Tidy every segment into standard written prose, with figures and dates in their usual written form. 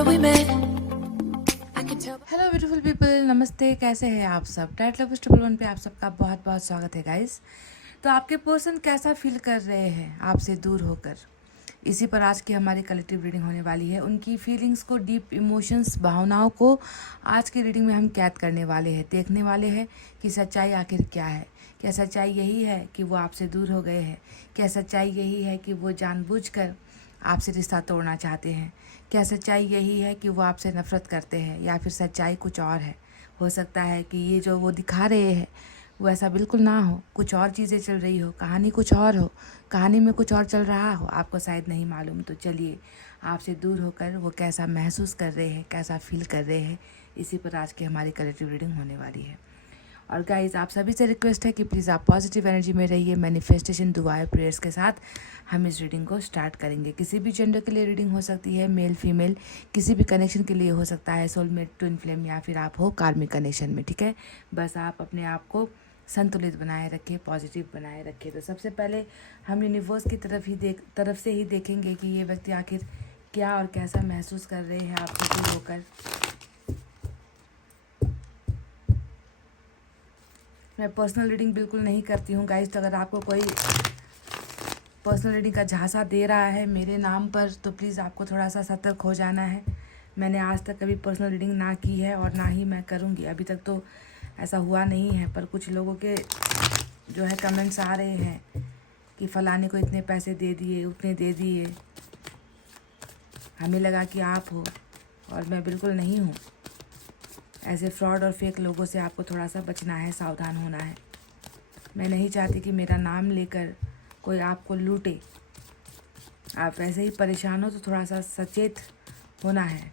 remember we met. I can tell. Hello beautiful people, नमस्ते। कैसे हैं आप सब? टाइट लव ट्रिपल वन पे आप सबका बहुत बहुत स्वागत है गाइस। तो आपके पर्सन कैसा फील कर रहे हैं आपसे दूर होकर, इसी पर आज की हमारी कलेक्टिव रीडिंग होने वाली है। उनकी फीलिंग्स को, डीप इमोशंस, भावनाओं को आज की रीडिंग में हम कैद करने वाले हैं, देखने वाले हैं कि सच्चाई आखिर क्या है। क्या सच्चाई यही है कि वो आपसे दूर हो गए हैं? क्या सच्चाई यही है कि वो जानबूझकर आपसे रिश्ता तोड़ना चाहते हैं? क्या सच्चाई यही है कि वो आपसे नफ़रत करते हैं, या फिर सच्चाई कुछ और है? हो सकता है कि ये जो वो दिखा रहे हैं वो ऐसा बिल्कुल ना हो, कुछ और चीज़ें चल रही हो, कहानी कुछ और हो, कहानी में कुछ और चल रहा हो, आपको शायद नहीं मालूम। तो चलिए, आपसे दूर होकर वो कैसा महसूस कर रहे हैं, कैसा फील कर रहे हैं, इसी पर आज की हमारी कलेक्टिव रीडिंग होने वाली है। और गाइज़, आप सभी से रिक्वेस्ट है कि प्लीज़ आप पॉजिटिव एनर्जी में रहिए। मैनिफेस्टेशन, दुआएं, प्रेयर्स के साथ हम इस रीडिंग को स्टार्ट करेंगे। किसी भी जेंडर के लिए रीडिंग हो सकती है, मेल फीमेल, किसी भी कनेक्शन के लिए हो सकता है, सोलमेट, ट्विन फ्लेम, या फिर आप हो कार्मिक कनेक्शन में। ठीक है, बस आप अपने आप को संतुलित बनाए रखिए, पॉजिटिव बनाए रखिए। तो सबसे पहले हम यूनिवर्स की तरफ से ही देखेंगे कि ये व्यक्ति आखिर क्या और कैसा महसूस कर रहे हैं आपसे दूर होकर। मैं पर्सनल रीडिंग बिल्कुल नहीं करती हूँ गाइस, तो अगर आपको कोई पर्सनल रीडिंग का झांसा दे रहा है मेरे नाम पर, तो प्लीज़ आपको थोड़ा सा सतर्क हो जाना है। मैंने आज तक कभी पर्सनल रीडिंग ना की है और ना ही मैं करूँगी। अभी तक तो ऐसा हुआ नहीं है, पर कुछ लोगों के जो है कमेंट्स आ रहे हैं कि फ़लाने को इतने पैसे दे दिए, उतने दे दिए, हमें लगा कि आप हो, और मैं बिल्कुल नहीं हूँ। ऐसे फ्रॉड और फेक लोगों से आपको थोड़ा सा बचना है, सावधान होना है। मैं नहीं चाहती कि मेरा नाम लेकर कोई आपको लूटे। आप वैसे ही परेशान हो तो थोड़ा सा सचेत होना है।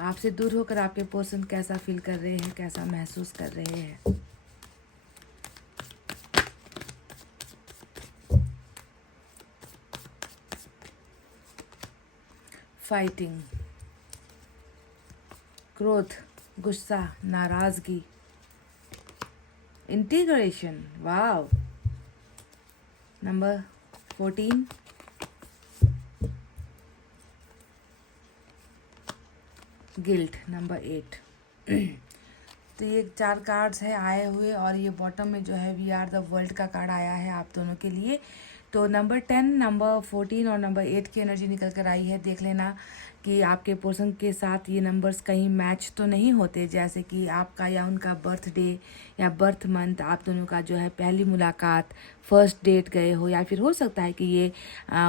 आपसे दूर होकर आपके पर्सन कैसा फील कर रहे हैं, कैसा महसूस कर रहे हैं। फाइटिंग, क्रोध, गुस्सा, नाराज़गी, integration, wow. Number 14, guilt, number 8। तो ये 4 कार्ड्स है आए हुए, और ये बॉटम में जो है वी आर द वर्ल्ड का कार्ड आया है आप दोनों के लिए। तो नंबर 10, नंबर 14 और नंबर 8 की एनर्जी निकल कर आई है। देख लेना कि आपके पर्सन के साथ ये नंबर्स कहीं मैच तो नहीं होते, जैसे कि आपका या उनका बर्थडे या बर्थ मंथ, आप दोनों का जो है पहली मुलाकात, फर्स्ट डेट गए हो, या फिर हो सकता है कि ये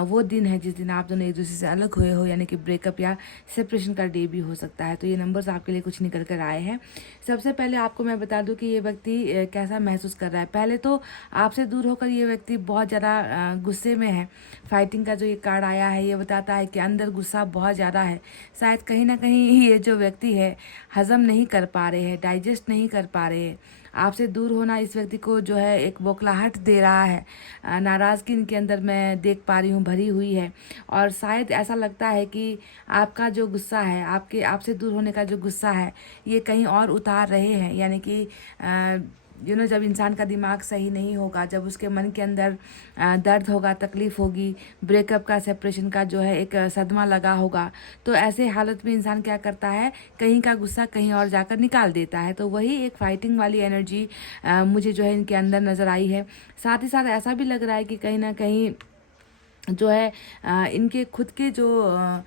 वो दिन है जिस दिन आप दोनों एक दूसरे से अलग हुए हो, यानी कि ब्रेकअप या सेपरेशन का डे भी हो सकता है। तो ये नंबर्स आपके लिए कुछ निकल कर आए हैं। सबसे पहले आपको मैं बता दूं कि ये व्यक्ति कैसा महसूस कर रहा है। पहले तो आपसे दूर होकर ये व्यक्ति बहुत ज़्यादा गुस्से में है। फाइटिंग का जो ये कार्ड आया है ये बताता है कि अंदर गुस्सा बहुत ज़्यादा है। शायद कहीं ना कहीं ये जो व्यक्ति है हजम नहीं कर पा रहे हैं, डाइजेस्ट नहीं कर पा रहे हैं। आपसे दूर होना इस व्यक्ति को जो है एक बौखलाहट दे रहा है। नाराज़गी इनके अंदर मैं देख पा रही हूँ भरी हुई है, और शायद ऐसा लगता है कि आपका जो गुस्सा है, आपसे दूर होने का जो गुस्सा है, ये कहीं और उतार रहे हैं। यानी कि जब इंसान का दिमाग सही नहीं होगा, जब उसके मन के अंदर दर्द होगा, तकलीफ़ होगी, ब्रेकअप का, सेपरेशन का जो है एक सदमा लगा होगा, तो ऐसे हालत में इंसान क्या करता है, कहीं का गुस्सा कहीं और जाकर निकाल देता है। तो वही एक फाइटिंग वाली एनर्जी मुझे जो है इनके अंदर नज़र आई है। साथ ही साथ ऐसा भी लग रहा है कि कहीं ना कहीं जो है इनके खुद के जो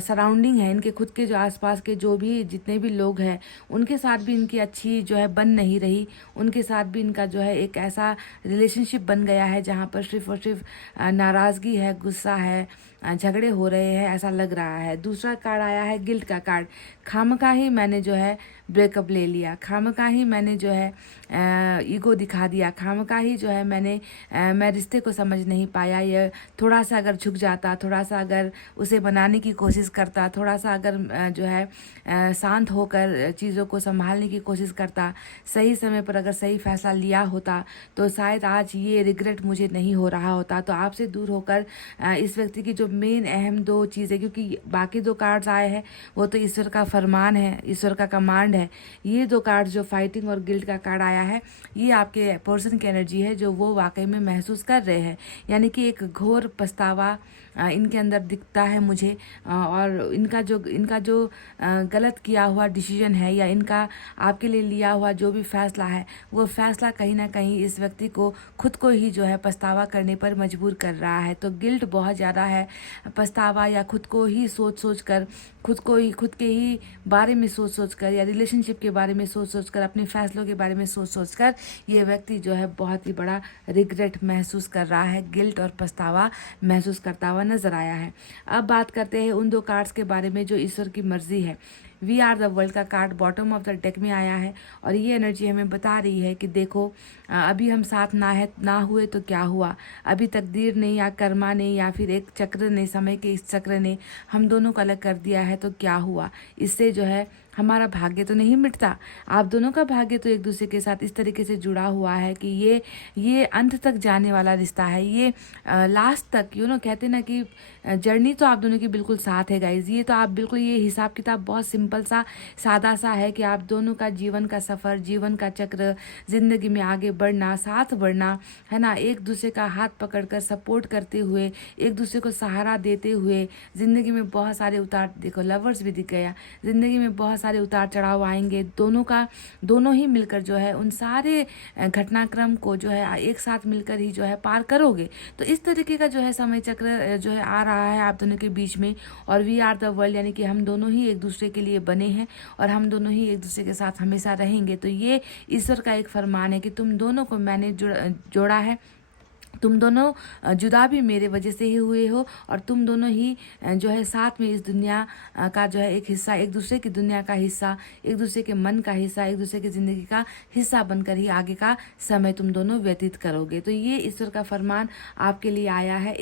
सराउंडिंग है, इनके खुद के जो आसपास के जो भी जितने भी लोग हैं, उनके साथ भी इनकी अच्छी जो है बन नहीं रही। उनके साथ भी इनका जो है एक ऐसा रिलेशनशिप बन गया है जहाँ पर सिर्फ और सिर्फ नाराज़गी है, गुस्सा है, झगड़े हो रहे हैं, ऐसा लग रहा है। दूसरा कार्ड आया है गिल्ट का कार्ड। खामखा ही मैंने जो है ब्रेकअप ले लिया, खामखा ही मैंने जो है ईगो दिखा दिया, खामखा ही जो है मैं रिश्ते को समझ नहीं पाया। ये थोड़ा सा अगर झुक जाता, थोड़ा सा अगर उसे बनाने की कोशिश करता, थोड़ा सा अगर जो है शांत होकर चीज़ों को संभालने की कोशिश करता, सही समय पर अगर सही फैसला लिया होता, तो शायद आज ये रिग्रेट मुझे नहीं हो रहा होता। तो आपसे दूर होकर इस व्यक्ति की जो मेन अहम 2 चीज़ें, क्योंकि बाकी 2 कार्ड्स आए हैं वो तो ईश्वर का फरमान है, ईश्वर का कमांड है। ये 2 कार्ड जो फाइटिंग और गिल्ट का कार्ड आया है, ये आपके पर्सन की एनर्जी है जो वो वाकई में महसूस कर रहे हैं। यानी कि एक घोर पछतावा इनके अंदर दिखता है मुझे, और इनका जो गलत किया हुआ डिसीजन है या इनका आपके लिए लिया हुआ जो भी फैसला है, वो फैसला कहीं ना कहीं इस व्यक्ति को खुद को ही जो है पछतावा करने पर मजबूर कर रहा है। तो गिल्ट बहुत ज़्यादा है, पछतावा या खुद को ही सोच कर, खुद के ही बारे में सोच कर, या रिलेशनशिप के बारे में सोच कर, अपने फैसलों के बारे में सोच कर ये व्यक्ति जो है बहुत ही बड़ा रिग्रेट महसूस कर रहा है, गिल्ट और पछतावा महसूस करता हुआ नजर आया है। अब बात करते हैं उन 2 कार्ड्स के बारे में जो ईश्वर की मर्जी है। वी आर द वर्ल्ड का card bottom of the deck में आया है, और ये एनर्जी हमें बता रही है कि देखो, अभी हम साथ ना हुए तो क्या हुआ, अभी तकदीर ने या कर्मा ने या फिर एक चक्र ने, समय के इस चक्र ने हम दोनों को अलग कर दिया है, तो क्या हुआ, इससे जो है हमारा भाग्य तो नहीं मिटता, आप दोनों का भाग्य तो एक दूसरे के साथ इस तरीके से जुड़ा हुआ है कि ये अंत तक जाने वाला रिश्ता है, ये लास्ट तक, कहते ना कि जर्नी तो आप दोनों की बिल्कुल साथ है गाइज। ये तो आप बिल्कुल, ये हिसाब किताब बहुत सिंपल सा, सादा सा है कि आप दोनों का जीवन का सफ़र, जीवन का चक्र, ज़िंदगी में आगे बढ़ना, साथ बढ़ना, है ना, एक दूसरे का हाथ पकड़कर सपोर्ट करते हुए, एक दूसरे को सहारा देते हुए, ज़िंदगी में बहुत सारे उतार, देखो लवर्स भी दिख गया, ज़िंदगी में बहुत सारे उतार चढ़ाव आएंगे, दोनों ही मिलकर जो है उन सारे घटनाक्रम को जो है एक साथ मिलकर ही जो है पार करोगे। तो इस तरीके का जो है समय चक्र जो है आ रहा है आप दोनों के बीच में। और वी आर द वर्ल्ड, यानी कि हम दोनों ही एक दूसरे के लिए बने हैं और हम दोनों ही एक दूसरे के साथ हमेशा रहेंगे। तो ये ईश्वर का एक फरमान है कि तुम दोनों को मैंने जोड़ा है, तुम दोनों जुदा भी मेरे वजह से ही हुए हो, और तुम दोनों ही जो है साथ में इस दुनिया का जो है एक हिस्सा, एक दूसरे की दुनिया का हिस्सा, एक दूसरे के मन का हिस्सा, एक दूसरे की ज़िंदगी का हिस्सा बनकर ही आगे का समय तुम दोनों व्यतीत करोगे। तो ये ईश्वर का फरमान आपके लिए आया है।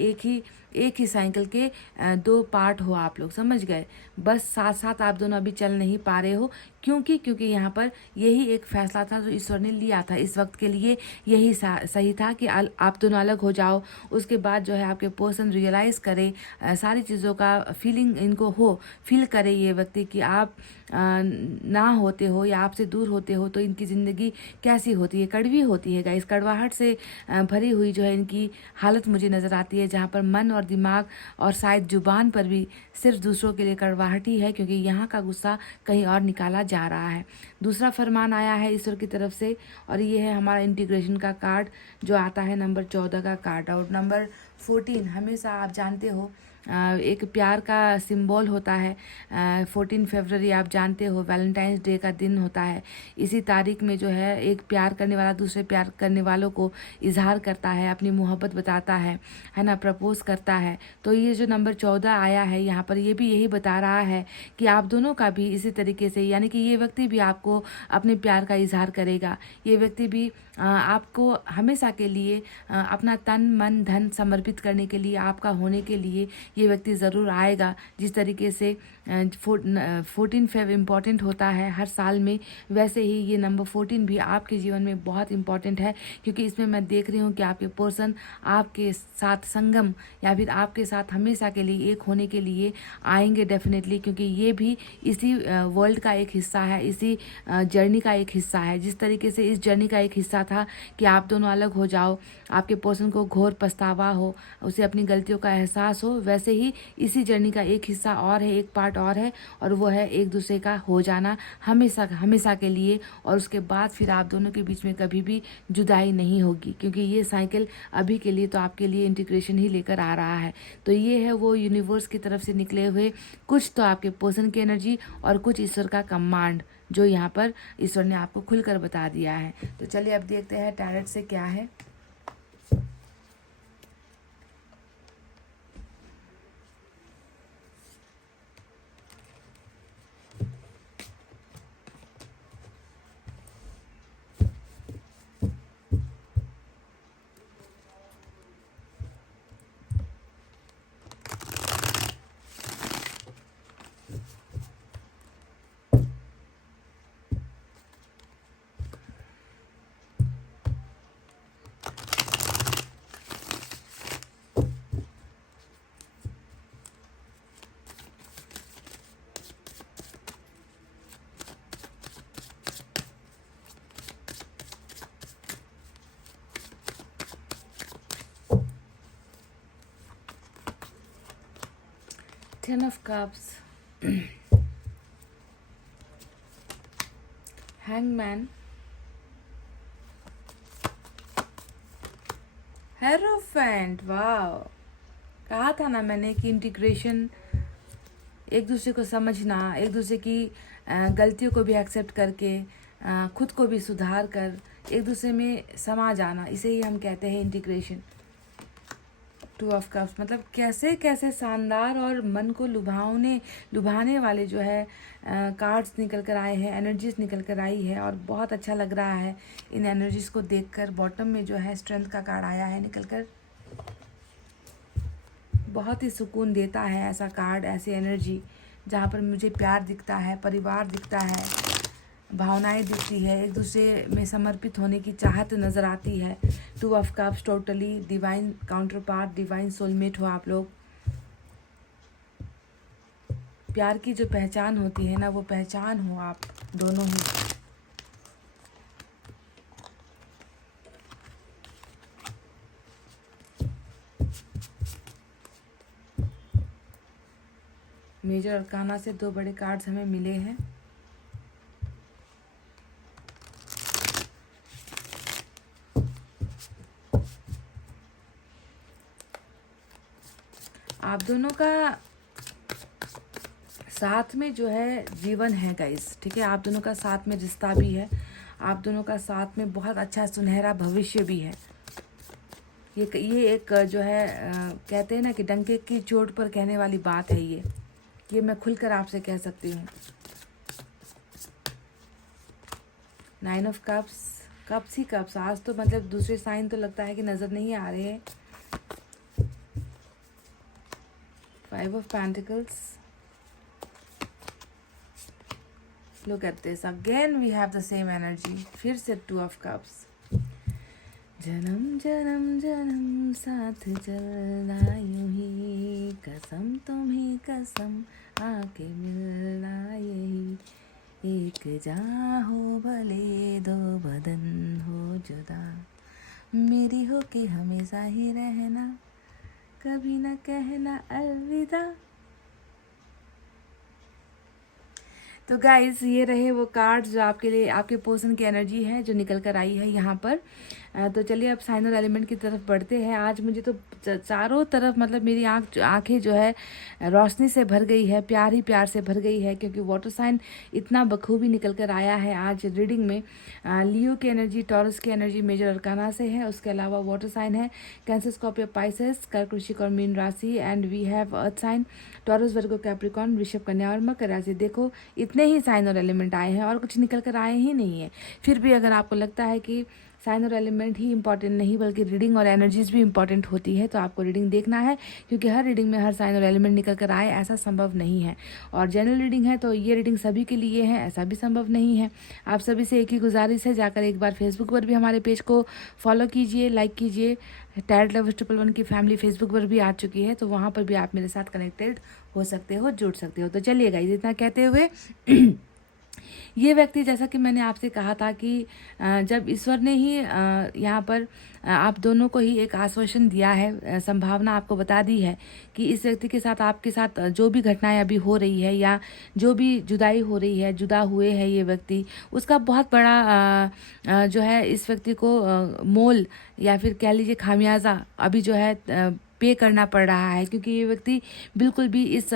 एक ही साइकिल के 2 पार्ट हो, आप लोग समझ गए। बस साथ साथ आप दोनों अभी चल नहीं पा रहे हो, क्योंकि यहाँ पर यही एक फैसला था जो ईश्वर ने लिया था। इस वक्त के लिए यही सही था कि आप दोनों अलग हो जाओ, उसके बाद जो है आपके पर्सन रियलाइज़ करे, सारी चीज़ों का फीलिंग इनको हो, फील करे ये व्यक्ति कि आप ना होते हो या आपसे दूर होते हो तो इनकी ज़िंदगी कैसी होती है, कड़वी होती है गाइस। कड़वाहट से भरी हुई जो है इनकी हालत मुझे नज़र आती है, जहाँ पर मन और दिमाग और शायद जुबान पर भी सिर्फ दूसरों के लिए कड़वाहट ही है, क्योंकि यहाँ का गुस्सा कहीं और निकाला जा रहा है। दूसरा फरमान आया है ईश्वर की तरफ से, और ये है हमारा इंटीग्रेशन का कार्ड जो आता है नंबर 14 का कार्ड। और नंबर 14 हमेशा आप जानते हो एक प्यार का सिंबल होता है। 14 फरवरी आप जानते हो वैलेंटाइंस डे का दिन होता है। इसी तारीख में जो है एक प्यार करने वाला दूसरे प्यार करने वालों को इजहार करता है, अपनी मोहब्बत बताता है ना, प्रपोज करता है। तो ये जो नंबर 14 आया है यहाँ पर, ये भी यही बता रहा है कि आप दोनों का भी इसी तरीके से, यानी कि ये व्यक्ति भी आपको अपने प्यार का इजहार करेगा। ये व्यक्ति भी आपको हमेशा के लिए अपना तन मन धन समर्पित करने के लिए, आपका होने के लिए ये व्यक्ति ज़रूर आएगा। जिस तरीके से 14 फेब इम्पॉर्टेंट होता है हर साल में, वैसे ही ये नंबर 14 भी आपके जीवन में बहुत इम्पॉर्टेंट है, क्योंकि इसमें मैं देख रही हूँ कि आपके पर्सन आपके साथ संगम या फिर आपके साथ हमेशा के लिए एक होने के लिए आएंगे डेफिनेटली, क्योंकि ये भी इसी वर्ल्ड का एक हिस्सा है, इसी जर्नी का एक हिस्सा है। जिस तरीके से इस जर्नी का एक हिस्सा था कि आप दोनों अलग हो जाओ, आपके पर्सन को घोर पछतावा हो, उसे अपनी गलतियों का एहसास हो, वैसे ही इसी जर्नी का एक हिस्सा और है, एक पार्ट और है, और वो है एक दूसरे का हो जाना हमेशा के लिए। और उसके बाद फिर आप दोनों के बीच में कभी भी जुदाई नहीं होगी, क्योंकि ये साइकिल अभी के लिए तो आपके लिए इंटीग्रेशन ही लेकर आ रहा है। तो ये है वो यूनिवर्स की तरफ से निकले हुए कुछ तो आपके पर्सन की एनर्जी और कुछ ईश्वर का कमांड, जो यहाँ पर ईश्वर ने आपको खुलकर बता दिया है। तो चलिए अब देखते हैं टैरेट से क्या है। 10 of cups, hangman, हेरोफेंट। वाह, कहा था ना मैंने कि इंटीग्रेशन, एक दूसरे को समझना, एक दूसरे की गलतियों को भी एक्सेप्ट करके खुद को भी सुधार कर एक दूसरे में समा जाना, इसे ही हम कहते हैं इंटीग्रेशन। 2 ऑफ कप्स मतलब कैसे कैसे शानदार और मन को लुभाने वाले जो है कार्ड्स निकल कर आए हैं, एनर्जीज निकल कर आई है और बहुत अच्छा लग रहा है इन एनर्जीज को देखकर। बॉटम में जो है स्ट्रेंथ का कार्ड आया है निकल कर, बहुत ही सुकून देता है ऐसा कार्ड, ऐसी एनर्जी जहाँ पर मुझे प्यार दिखता है, परिवार दिखता है, भावनाएं दिखती है, एक दूसरे में समर्पित होने की चाहत नज़र आती है। 2 of cups totally divine counter part, divine soulmate हो आप लोग। प्यार की जो पहचान होती है ना, वो पहचान हो आप दोनों ही। मेजर अरकाना से 2 बड़े कार्ड्स हमें मिले हैं। आप दोनों का साथ में जो है जीवन है गाइस, ठीक है। आप दोनों का साथ में रिश्ता भी है, आप दोनों का साथ में बहुत अच्छा सुनहरा भविष्य भी है। ये एक जो है कहते हैं ना कि डंके की चोट पर कहने वाली बात है। ये मैं खुलकर आपसे कह सकती हूँ। 9 of cups, cups he cups. आज तो मतलब दूसरे साइन तो लगता है कि नज़र नहीं आ रहे हैं। 5 of pentacles. Look at this again, we have the same energy। फिर से 2 ऑफ कप्स। जन्म जन्म जन्म साथ चलना यूं ही, कसम तुम्हें कसम आके मिलना यही, एक जहाँ हो भले 2 बदन हो जुदा, मेरी हो के हमेशा ही रहना, कभी न कहना अलविदा। तो गाइस ये रहे वो कार्ड्स जो आपके लिए, आपके पर्सन की एनर्जी है जो निकल कर आई है यहाँ पर। तो चलिए अब साइन और एलिमेंट की तरफ बढ़ते हैं। आज मुझे तो चारों तरफ मतलब मेरी आंखें जो है रोशनी से भर गई है, प्यार ही प्यार से भर गई है, क्योंकि वाटर साइन इतना बखूबी निकल कर आया है आज रीडिंग में। लियो की एनर्जी, टॉरस की एनर्जी मेजर अरकाना से है। उसके अलावा वाटर साइन है कैंसर, स्कॉर्पियो, पाइसेस, कर्क, वृश्चिक और मीन राशि। And we have earth sign Taurus, Virgo, Capricorn, वृषभ, कन्या और मकर राशि। देखो इतने ही साइन और एलिमेंट आए हैं और कुछ निकल कर आए ही नहीं है। फिर भी अगर आपको लगता है कि साइन और एलिमेंट ही इंपॉर्टेंट नहीं बल्कि रीडिंग और एनर्जीज भी इंपॉर्टेंट होती है, तो आपको रीडिंग देखना है, क्योंकि हर रीडिंग में हर साइन और एलिमेंट निकल कर आए ऐसा संभव नहीं है। और जनरल रीडिंग है तो ये रीडिंग सभी के लिए है, ऐसा भी संभव नहीं है। आप सभी से एक ही गुजारिश है, जाकर एक बार फेसबुक पर भी हमारे पेज को फॉलो कीजिए, लाइक कीजिए। टैलेंट लवर्स 111 की फैमिली फेसबुक पर भी आ चुकी है, तो वहाँ पर भी आप मेरे साथ कनेक्टेड हो सकते हो, जुड़ सकते हो। तो चलिए गाइस, इतना कहते हुए ये व्यक्ति, जैसा कि मैंने आपसे कहा था कि जब ईश्वर ने ही यहाँ पर आप दोनों को ही एक आश्वासन दिया है, संभावना आपको बता दी है कि इस व्यक्ति के साथ, आपके साथ जो भी घटनाएं अभी हो रही है या जो भी जुदाई हो रही है, जुदा हुए हैं ये व्यक्ति, उसका बहुत बड़ा जो है इस व्यक्ति को मोल या फिर कह लीजिए खामियाजा अभी जो है पे करना पड़ रहा है, क्योंकि ये व्यक्ति बिल्कुल भी इस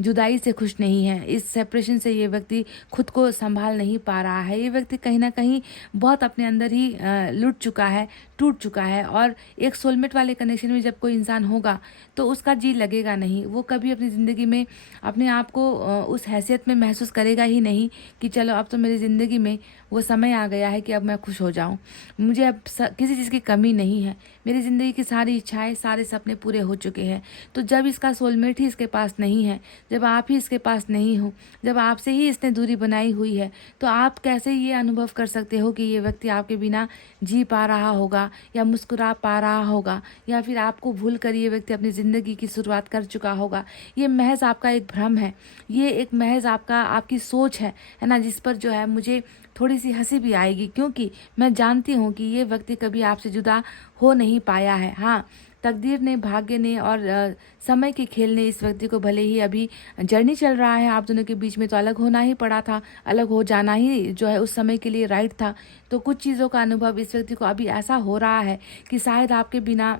जुदाई से खुश नहीं है। इस सेपरेशन से ये व्यक्ति खुद को संभाल नहीं पा रहा है। ये व्यक्ति कहीं ना कहीं बहुत अपने अंदर ही लुट चुका है, टूट चुका है। और एक सोलमेट वाले कनेक्शन में जब कोई इंसान होगा तो उसका जी लगेगा नहीं, वो कभी अपनी ज़िंदगी में अपने आप को उस हैसियत में महसूस करेगा ही नहीं कि चलो अब तो मेरी ज़िंदगी में वो समय आ गया है कि अब मैं खुश हो जाऊं, मुझे अब किसी चीज़ की कमी नहीं है, मेरी ज़िंदगी की सारी इच्छाएं, सारे सपने पूरे हो चुके हैं। तो जब इसका सोलमेट ही इसके पास नहीं है, जब आप ही इसके पास नहीं हो, जब आपसे ही इसने दूरी बनाई हुई है, तो आप कैसे ये अनुभव कर सकते हो कि ये व्यक्ति आपके बिना जी पा रहा होगा या मुस्कुरा पा रहा होगा, या फिर आपको भूल कर ये व्यक्ति अपनी ज़िंदगी की शुरुआत कर चुका होगा। ये महज आपका एक भ्रम है, ये एक महज आपकी सोच है ना, जिस पर जो है मुझे थोड़ी सी हंसी भी आएगी, क्योंकि मैं जानती हूँ कि ये व्यक्ति कभी आपसे जुदा हो नहीं पाया है। हाँ, तकदीर ने, भाग्य ने और समय के खेल ने इस व्यक्ति को, भले ही अभी जर्नी चल रहा है आप दोनों के बीच में, तो अलग होना ही पड़ा था, अलग हो जाना ही जो है उस समय के लिए राइट था। तो कुछ चीज़ों का अनुभव इस व्यक्ति को अभी ऐसा हो रहा है कि शायद आपके बिना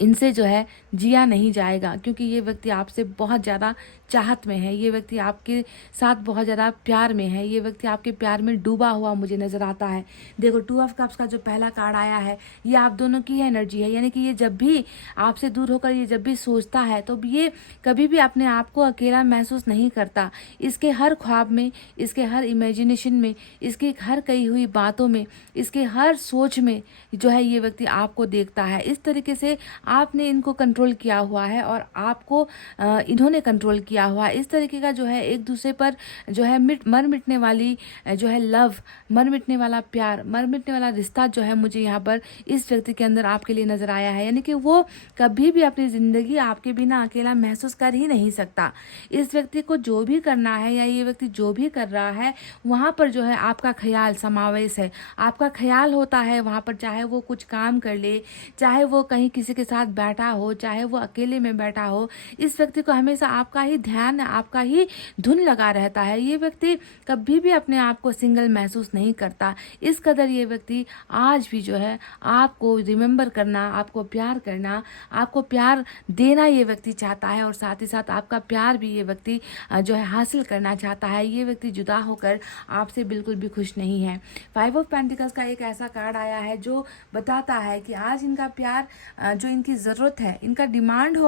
इनसे जो है जिया नहीं जाएगा, क्योंकि ये व्यक्ति आपसे बहुत ज़्यादा चाहत में है, ये व्यक्ति आपके साथ बहुत ज़्यादा प्यार में है, ये व्यक्ति आपके प्यार में डूबा हुआ मुझे नज़र आता है। देखो 2 ऑफ कप्स का जो पहला कार्ड आया है ये आप दोनों की एनर्जी है, यानी कि ये जब भी आपसे दूर होकर ये जब भी सोचता है तो ये कभी भी अपने आप को अकेला महसूस नहीं करता। इसके हर ख्वाब में, इसके हर इमेजिनेशन में, इसकी हर कही हुई बातों में, इसके हर सोच में जो है ये व्यक्ति आपको देखता है। इस तरीके से आपने इनको कंट्रोल किया हुआ है और आपको इन्होंने कंट्रोल किया हुआ है। इस तरीके का जो है एक दूसरे पर जो है मर मिटने वाली जो है लव, मर मिटने वाला प्यार, मर मिटने वाला रिश्ता जो है मुझे यहाँ पर इस व्यक्ति के अंदर आपके लिए नजर आया है। यानी कि वो कभी भी अपनी ज़िंदगी आपके बिना अकेला महसूस कर ही नहीं सकता। इस व्यक्ति को जो भी करना है या ये व्यक्ति जो भी कर रहा है वहाँ पर जो है आपका ख्याल समावेश है, आपका ख्याल होता है वहाँ पर, चाहे वो कुछ काम कर ले, चाहे वो कहीं किसी के साथ बैठा हो, चाहे वो अकेले में बैठा हो, इस व्यक्ति को हमेशा आपका ही ध्यान, आपका ही धुन लगा रहता है। ये व्यक्ति कभी भी अपने आप को सिंगल महसूस नहीं करता। इस कदर ये व्यक्ति आज भी जो है आपको रिमेंबर करना, आपको प्यार करना, आपको प्यार देना ये व्यक्ति चाहता है और साथ ही साथ आपका प्यार भी ये व्यक्ति जो है हासिल करना चाहता है। ये व्यक्ति जुदा होकर आपसे बिल्कुल भी खुश नहीं है। 5 ऑफ पेंटिकल्स का एक ऐसा कार्ड आया है जो बताता है कि आज इनका प्यार जो इनकी ज़रूरत है, इनका डिमांड हो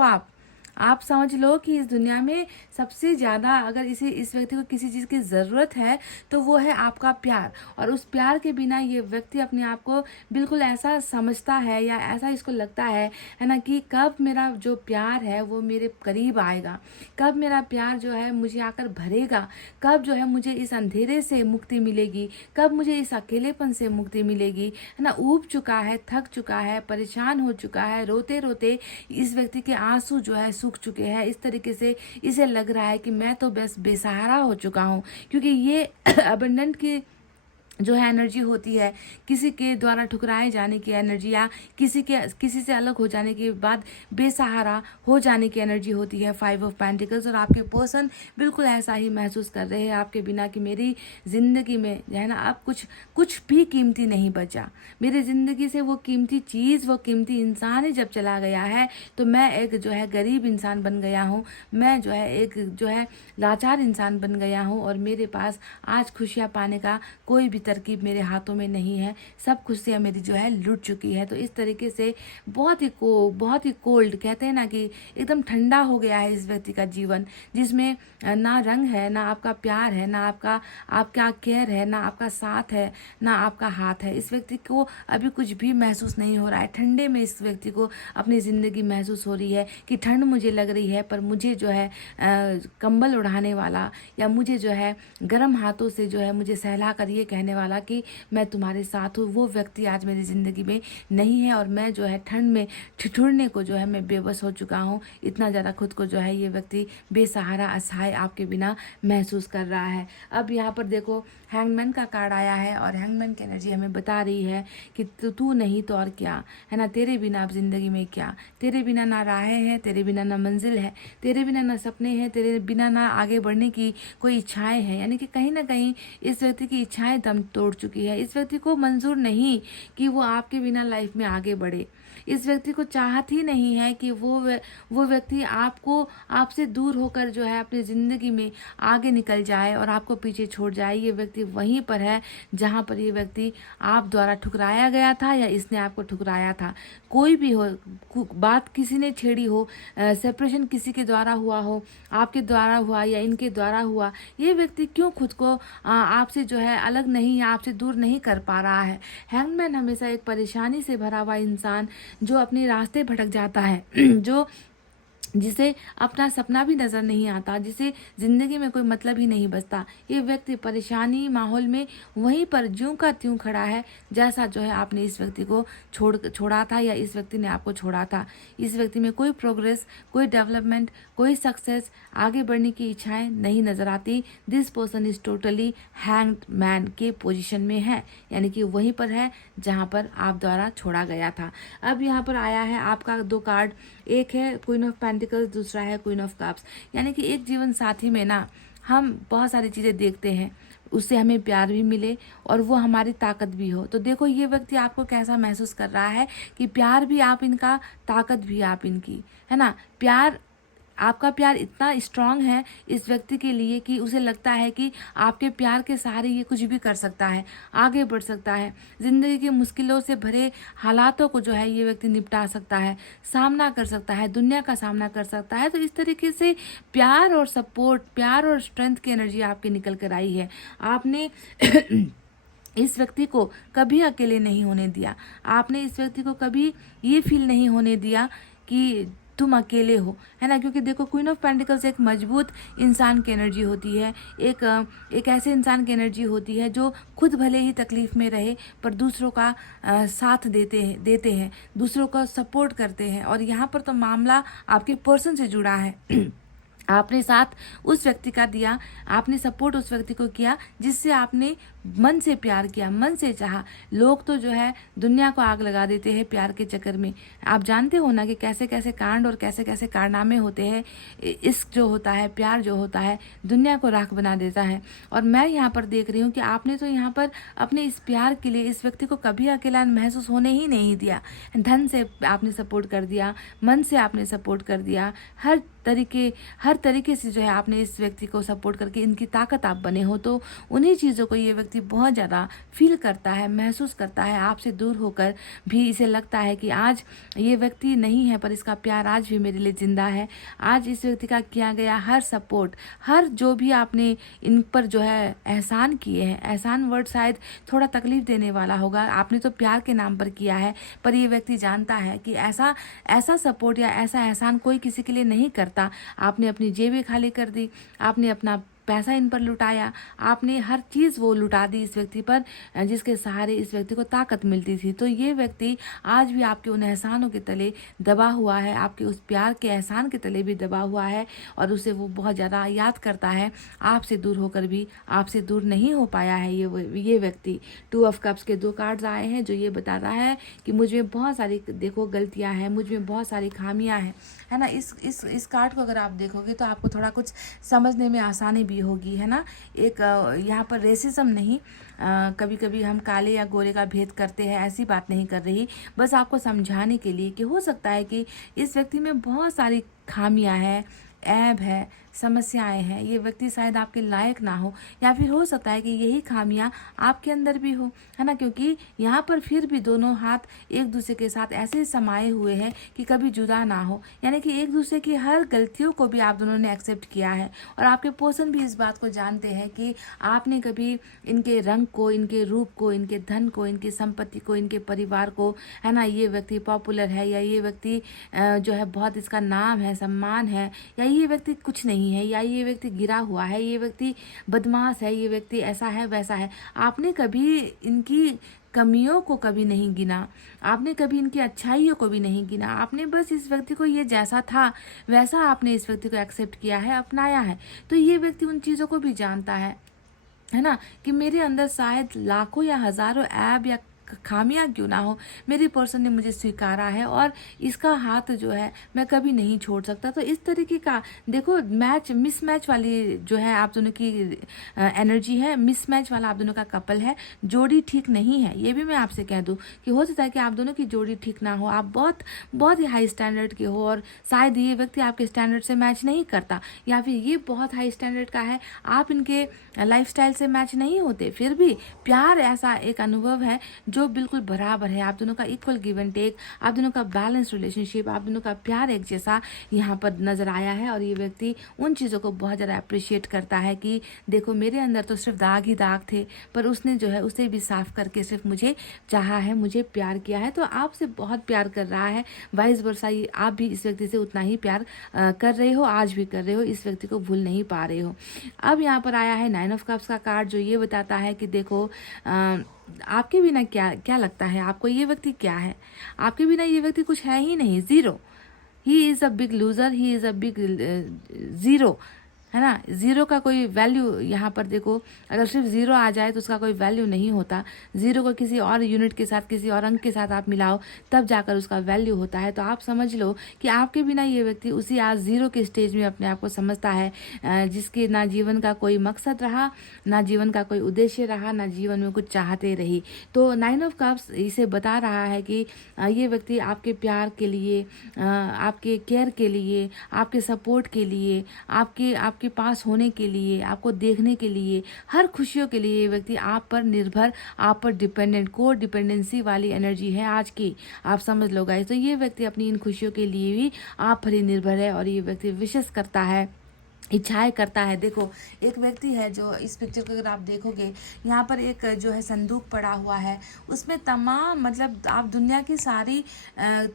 आप समझ लो कि इस दुनिया में सबसे ज़्यादा अगर इस व्यक्ति को किसी चीज़ की ज़रूरत है तो वो है आपका प्यार। और उस प्यार के बिना ये व्यक्ति अपने आप को बिल्कुल ऐसा समझता है या ऐसा इसको लगता है ना, कि कब मेरा जो प्यार है वो मेरे करीब आएगा, कब मेरा प्यार जो है मुझे आकर भरेगा, कब जो है मुझे इस अंधेरे से मुक्ति मिलेगी, कब मुझे इस अकेलेपन से मुक्ति मिलेगी, है ना। ऊब चुका है, थक चुका है, परेशान हो चुका है, रोते रोते इस व्यक्ति के आंसू जो है सूख चुके हैं। इस तरीके से इसे लग रहा है कि मैं तो बस बेसहारा हो चुका हूँ, क्योंकि ये अबंडेंट की जो है एनर्जी होती है, किसी के द्वारा ठुकराए जाने की एनर्जी या किसी से अलग हो जाने के बाद बेसहारा हो जाने की एनर्जी होती है 5 ऑफ पेंटिकल्स। और आपके पर्सन बिल्कुल ऐसा ही महसूस कर रहे हैं आपके बिना कि मेरी ज़िंदगी में जो है ना अब कुछ भी कीमती नहीं बचा, मेरी ज़िंदगी से वो कीमती चीज़, वो कीमती इंसान ही जब चला गया है तो मैं एक जो है गरीब इंसान बन गया हूँ, मैं जो है एक जो है लाचार इंसान बन गया हूँ और मेरे पास आज खुशियाँ पाने का कोई भी तरकीब मेरे हाथों में नहीं है, सब खुशियाँ मेरी जो है लुट चुकी है। तो इस तरीके से बहुत ही कोल्ड कहते हैं ना कि एकदम ठंडा हो गया है इस व्यक्ति का जीवन, जिसमें ना रंग है, ना आपका प्यार है, ना आपका केयर है, ना आपका साथ है, ना आपका हाथ है। इस व्यक्ति को अभी कुछ भी महसूस नहीं हो रहा है। ठंडे में इस व्यक्ति को अपनी ज़िंदगी महसूस हो रही है कि ठंड मुझे लग रही है पर मुझे जो है कंबल उड़ाने वाला या मुझे जो है गर्म हाथों से जो है मुझे सहला कर ये कहने वाला कि मैं तुम्हारे साथ हूँ, वो व्यक्ति आज मेरी ज़िंदगी में नहीं है और मैं जो है ठंड में ठिठुरने को जो है मैं बेबस हो चुका हूँ। इतना ज़्यादा खुद को जो है ये व्यक्ति बेसहारा, असहाय आपके बिना महसूस कर रहा है। अब यहाँ पर देखो हैंगमैन का कार्ड आया है और हैंगमैन की एनर्जी हमें बता रही है कि तू नहीं तो और क्या, है ना। तेरे बिना अब ज़िंदगी में क्या, तेरे बिना ना राहें हैं, तेरे बिना ना मंजिल है, तेरे बिना ना सपने हैं, तेरे बिना ना आगे बढ़ने की कोई इच्छाएं हैं। यानी कि कहीं ना कहीं इस व्यक्ति की इच्छाएं दम तोड़ चुकी है। इस व्यक्ति को मंजूर नहीं कि वो आपके बिना लाइफ में आगे बढ़े। इस व्यक्ति को चाहत ही नहीं है कि वो व्यक्ति आपसे दूर होकर जो है अपनी ज़िंदगी में आगे निकल जाए और आपको पीछे छोड़ जाए। ये व्यक्ति वहीं पर है जहाँ पर ये व्यक्ति आप द्वारा ठुकराया गया था या इसने आपको ठुकराया था। कोई भी हो बात, किसी ने छेड़ी हो, सेपरेशन किसी के द्वारा हुआ हो, आपके द्वारा हुआ या इनके द्वारा हुआ, ये व्यक्ति क्यों खुद को आपसे जो है अलग नहीं या आपसे दूर नहीं कर पा रहा है। हैंगमैन हमेशा एक परेशानी से भरा हुआ इंसान जो अपने रास्ते भटक जाता है, जो जिसे अपना सपना भी नज़र नहीं आता, जिसे ज़िंदगी में कोई मतलब ही नहीं बचता। ये व्यक्ति परेशानी माहौल में वहीं पर ज्यों का त्यों खड़ा है, जैसा जो है आपने इस व्यक्ति को छोड़ा था या इस व्यक्ति ने आपको छोड़ा था। इस व्यक्ति में कोई प्रोग्रेस, कोई डेवलपमेंट, कोई सक्सेस, आगे बढ़ने की इच्छाएं नहीं नज़र आती। This person is totally hanged man के पोजीशन में है, यानी कि वहीं पर है जहाँ पर आप द्वारा छोड़ा गया था। अब यहाँ पर आया है आपका 2 कार्ड, एक है क्वीन ऑफ पेंटिकल्स, दूसरा है क्वीन ऑफ कप्स। यानी कि एक जीवन साथी में ना हम बहुत सारी चीज़ें देखते हैं, उससे हमें प्यार भी मिले और वो हमारी ताकत भी हो। तो देखो ये व्यक्ति आपको कैसा महसूस कर रहा है कि प्यार भी आप इनका, ताकत भी आप इनकी, है ना। प्यार, आपका प्यार इतना स्ट्रांग है इस व्यक्ति के लिए कि उसे लगता है कि आपके प्यार के सहारे ये कुछ भी कर सकता है, आगे बढ़ सकता है, ज़िंदगी के मुश्किलों से भरे हालातों को जो है ये व्यक्ति निपटा सकता है, सामना कर सकता है, दुनिया का सामना कर सकता है। तो इस तरीके से प्यार और सपोर्ट, प्यार और स्ट्रेंथ की एनर्जी आपके निकल कर आई है। आपने इस व्यक्ति को कभी अकेले नहीं होने दिया। आपने इस व्यक्ति को कभी ये फील नहीं होने दिया कि तुम अकेले हो, है ना। क्योंकि देखो क्वीन ऑफ पेंटिकल्स एक मजबूत इंसान की एनर्जी होती है, एक ऐसे इंसान की एनर्जी होती है जो खुद भले ही तकलीफ में रहे पर दूसरों का साथ देते हैं, दूसरों का सपोर्ट करते हैं। और यहाँ पर तो मामला आपके पर्सन से जुड़ा है। आपने साथ उस व्यक्ति का दिया, आपने सपोर्ट उस व्यक्ति को किया जिससे आपने मन से प्यार किया, मन से चाहा। लोग तो जो है दुनिया को आग लगा देते हैं प्यार के चक्कर में। आप जानते हो ना कि कैसे कैसे कांड और कैसे कैसे कारनामे होते हैं। इश्क जो होता है, प्यार जो होता है, दुनिया को राख बना देता है। और मैं यहाँ पर देख रही हूँ कि आपने तो यहाँ पर अपने इस प्यार के लिए इस व्यक्ति को कभी अकेला महसूस होने ही नहीं दिया। धन से आपने सपोर्ट कर दिया, मन से आपने सपोर्ट कर दिया, हर तरीके से जो है आपने इस व्यक्ति को सपोर्ट करके इनकी ताकत आप बने हो। तो उन्हीं चीज़ों को ये व्यक्ति बहुत ज़्यादा फील करता है, महसूस करता है। आपसे दूर होकर भी इसे लगता है कि आज ये व्यक्ति नहीं है पर इसका प्यार आज भी मेरे लिए ज़िंदा है। आज इस व्यक्ति का किया गया हर सपोर्ट, हर जो भी आपने इन पर जो है एहसान किए हैं, एहसान वर्ड शायद थोड़ा तकलीफ देने वाला होगा, आपने तो प्यार के नाम पर किया है, पर ये व्यक्ति जानता है कि ऐसा सपोर्ट या ऐसा एहसान कोई किसी के लिए नहीं करता। आपने अपनी जेबें खाली कर दी, आपने अपना पैसा इन पर लुटाया, आपने हर चीज़ वो लुटा दी इस व्यक्ति पर जिसके सहारे इस व्यक्ति को ताकत मिलती थी। तो ये व्यक्ति आज भी आपके उन एहसानों के तले दबा हुआ है, आपके उस प्यार के एहसान के तले भी दबा हुआ है और उसे वो बहुत ज़्यादा याद करता है। आपसे दूर होकर भी आपसे दूर नहीं हो पाया है ये व्यक्ति। 2 ऑफ कप्स के 2 कार्ड्स आए हैं जो ये बता रहा है कि मुझ में बहुत सारी देखो गलतियाँ हैं, मुझ में बहुत सारी खामियाँ हैं, है ना। इस कार्ड को अगर आप देखोगे तो आपको थोड़ा कुछ समझने में आसानी भी होगी, है ना। एक यहाँ पर रेसिज्म नहीं, कभी कभी हम काले या गोरे का भेद करते हैं, ऐसी बात नहीं कर रही, बस आपको समझाने के लिए कि हो सकता है कि इस व्यक्ति में बहुत सारी खामियां हैं, ऐब है, समस्याएं हैं, ये व्यक्ति शायद आपके लायक ना हो, या फिर हो सकता है कि यही खामियां आपके अंदर भी हो, है ना। क्योंकि यहाँ पर फिर भी दोनों हाथ एक दूसरे के साथ ऐसे समाये हुए हैं कि कभी जुदा ना हो, यानी कि एक दूसरे की हर गलतियों को भी आप दोनों ने एक्सेप्ट किया है। और आपके पर्सन भी इस बात को जानते हैं कि आपने कभी इनके रंग को, इनके रूप को, इनके धन को, इनकी संपत्ति को, इनके परिवार को, है ना, ये व्यक्ति पॉपुलर है या ये व्यक्ति जो है बहुत इसका नाम है, सम्मान है, या ये व्यक्ति कुछ नहीं है, या ये व्यक्ति गिरा हुआ है, ये व्यक्ति बदमाश है, ये व्यक्ति ऐसा है वैसा है, आपने कभी इनकी कमियों को कभी नहीं गिना, आपने कभी इनकी अच्छाइयों को भी नहीं गिना। आपने बस इस व्यक्ति को ये जैसा था वैसा आपने इस व्यक्ति को एक्सेप्ट किया है, अपनाया है। तो ये व्यक्ति उन चीज़ों को भी जानता है ना, कि मेरे अंदर शायद लाखों या हज़ारों ऐब या खामियां क्यों ना हो, मेरी पर्सन ने मुझे स्वीकारा है और इसका हाथ जो है मैं कभी नहीं छोड़ सकता। तो इस तरीके का देखो मिसमैच वाली जो है आप दोनों की एनर्जी है, मिसमैच वाला आप दोनों का कपल है, जोड़ी ठीक नहीं है। ये भी मैं आपसे कह दूं कि हो सकता है कि आप दोनों की जोड़ी ठीक ना हो, आप बहुत बहुत ही हाई स्टैंडर्ड के हो और शायद ये व्यक्ति आपके स्टैंडर्ड से मैच नहीं करता, या फिर ये बहुत हाई स्टैंडर्ड का है, आप इनके लाइफस्टाइल से मैच नहीं होते। फिर भी प्यार ऐसा एक अनुभव है जो जो बिल्कुल बराबर है, आप दोनों का इक्वल गिव एंड टेक, आप दोनों का बैलेंस रिलेशनशिप, आप दोनों का प्यार एक जैसा यहाँ पर नजर आया है। और ये व्यक्ति उन चीज़ों को बहुत ज़्यादा अप्रिशिएट करता है कि देखो मेरे अंदर तो सिर्फ दाग ही दाग थे, पर उसने जो है उसे भी साफ करके सिर्फ मुझे चाहा है, मुझे प्यार किया है। तो आपसे बहुत प्यार कर रहा है, वाइस वर्सा आप भी इस व्यक्ति से उतना ही प्यार कर रहे हो, आज भी कर रहे हो, इस व्यक्ति को भूल नहीं पा रहे हो। अब यहाँ पर आया है 9 ऑफ कप्स का कार्ड, जो ये बताता है कि देखो आपके बिना क्या क्या लगता है आपको, ये व्यक्ति क्या है? आपके बिना ये व्यक्ति कुछ है ही नहीं, zero. He is a big loser, he is a big zero, है ना। ज़ीरो का कोई वैल्यू यहाँ पर देखो, अगर सिर्फ ज़ीरो आ जाए तो उसका कोई वैल्यू नहीं होता। ज़ीरो को किसी और यूनिट के साथ, किसी और अंक के साथ आप मिलाओ, तब जाकर उसका वैल्यू होता है। तो आप समझ लो कि आपके बिना ये व्यक्ति उसी आज ज़ीरो के स्टेज में अपने आप को समझता है, जिसके ना जीवन का कोई मकसद रहा, ना जीवन का कोई उद्देश्य रहा, ना जीवन में कुछ चाहते रही। तो 9 ऑफ कप्स इसे बता रहा है कि ये व्यक्ति आपके प्यार के लिए, आपके केयर के लिए, आपके सपोर्ट के लिए, आपके पास होने के लिए, आपको देखने के लिए, हर खुशियों के लिए ये व्यक्ति आप पर निर्भर, आप पर डिपेंडेंट, को डिपेंडेंसी वाली एनर्जी है आज की, आप समझ लो गाइस। तो ये व्यक्ति अपनी इन खुशियों के लिए भी आप पर ही निर्भर है, और ये व्यक्ति विशेष करता है, इच्छाएं करता है। देखो एक व्यक्ति है जो इस पिक्चर को अगर आप देखोगे, यहाँ पर एक जो है संदूक पड़ा हुआ है, उसमें तमाम मतलब आप दुनिया की सारी